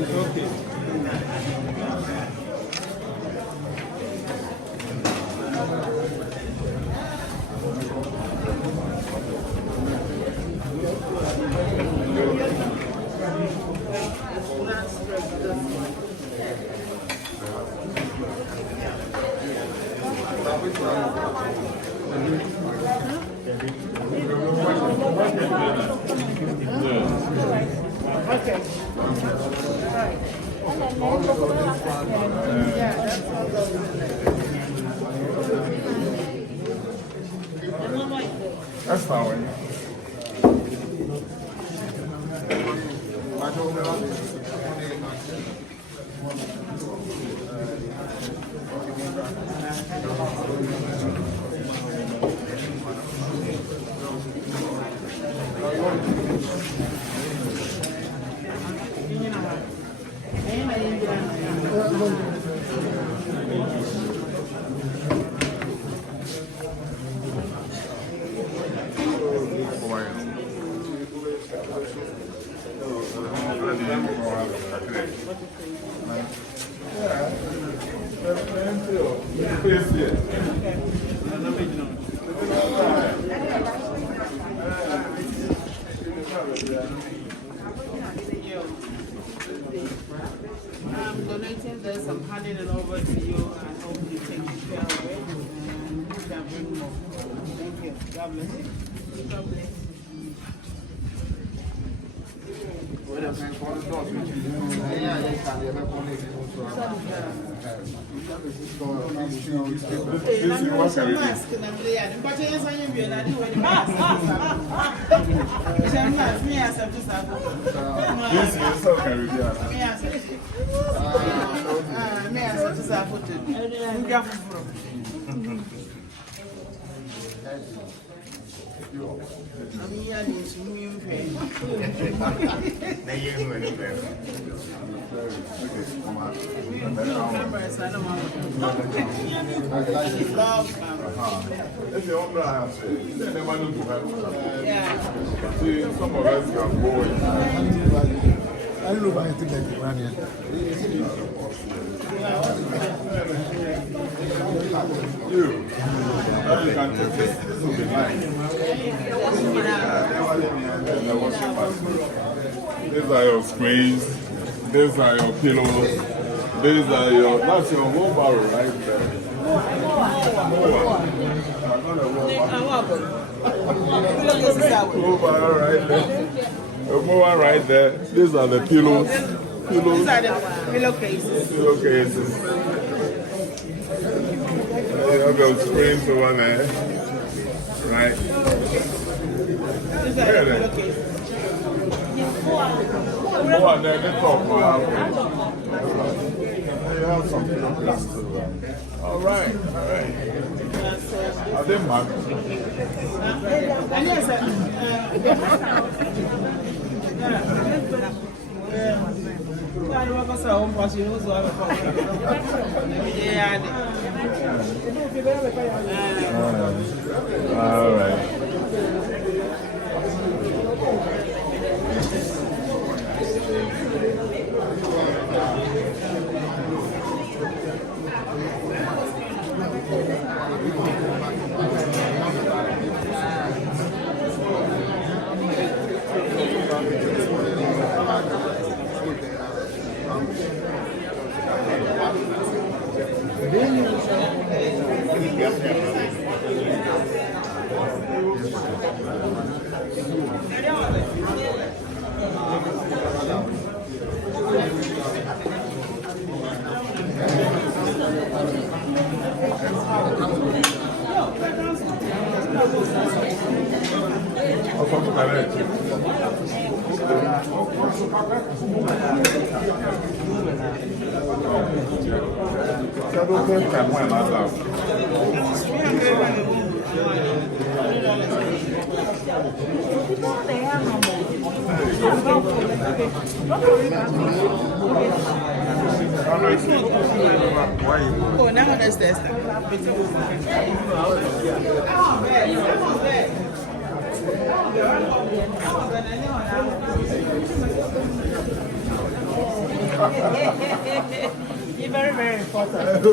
It's okay. Okay. That's fine. I'm donating this, I'm handing it over to you, and hope you take care of it, and you can bring more. Thank you. God bless you. God bless. Some of us can go in. I don't know why I think I can run here. You can take this. This will be nice. These are your screens. These are your pillows. These are your. That's your wheelbarrow right there. Wheelbarrow right there. One right there. These are the pillows. These are the pillowcases. Pillowcases. You have your screens over there. Right. These are the pillowcases. Go on there, let's talk about you have some pillowcases too. All right, all right. Are they marked? All right. Oh, now that's this. You're very, very important.